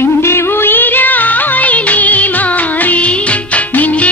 എന്റെ ഉയിരായി നീ മാറി, നിന്റെ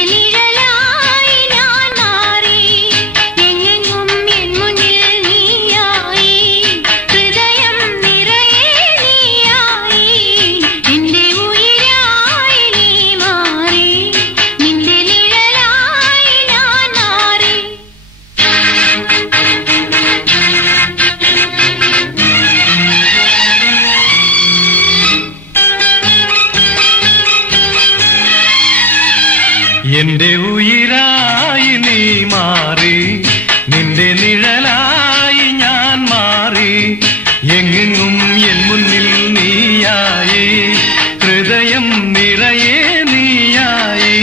നിഴലായി ഞാൻ മാറി, എങ്ങെങ്ങും എൻ മുന്നിൽ നീയായി, ഹൃദയം നിറയെ നീയായി.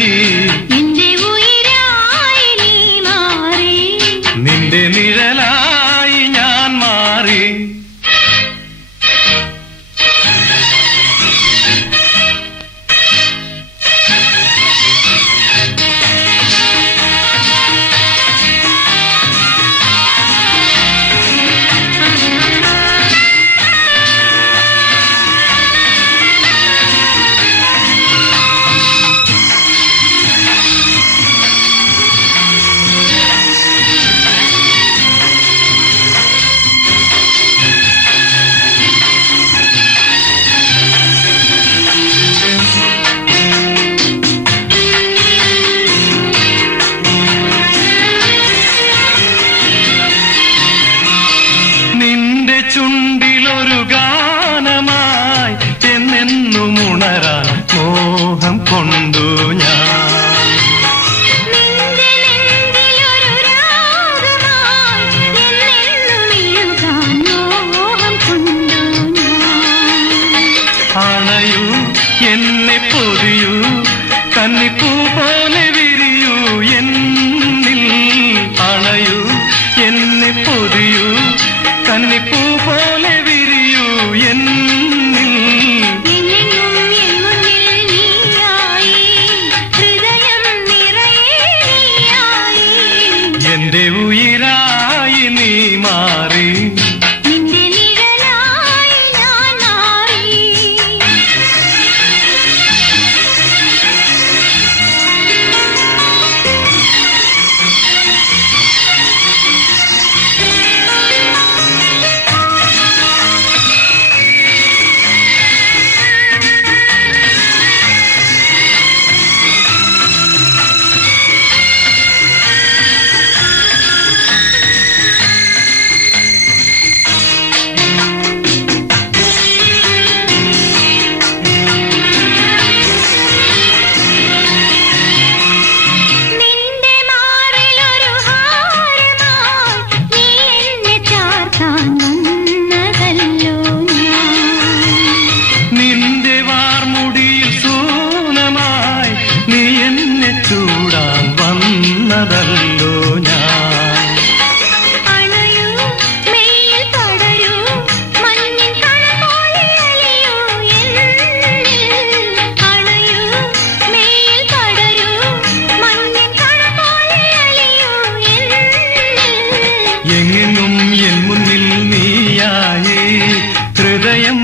എന്റെ ഉയിരായി നീ മാറി, നിന്റെ നിഴലായി ഞാൻ മാറി. ചുണ്ടിലൊരു ഗാനമായി എന്നെന്നും ഉണരാൻ മോഹം കൊണ്ടു ഞാൻ. നിന്റെ നെഞ്ചിലൊരു രാഗമായി എന്നെന്നും ഇഴുകാൻ മോഹം കൊണ്ടു ഞാൻ. അണയൂ എന്നെ പൊതിയൂ, കന്നിപ്പൂ പോലെ വിരിയൂ എന്നിൽ. അണയൂ എന്നെ പൊതിയൂ, കന്നിപ്പൂ പോലെ വിരിയൂ എന്നിൽ. എങ്ങെങ്ങും എൻ മുന്നിൽ നീയായി, ഹൃദയം നിറയെ നീയായി. എന്റെ ഉയിരായി നീ മാറി, നിന്റെ നിഴലായി ഞാൻ മാറി. ല്ലോ ഞാൻ അണയൂ മെയ്യിൽ പടരൂ, മഞ്ഞിൻ കണപോലെ അലിയൂ എന്നിൽ. അണയൂ മെയ്യിൽ പടരൂ, മഞ്ഞിൻ കണപോലെ അലിയൂ എന്നിൽ. എങ്ങെങ്ങും എൻ മുന്നിൽ നീയായി, ഹൃദയം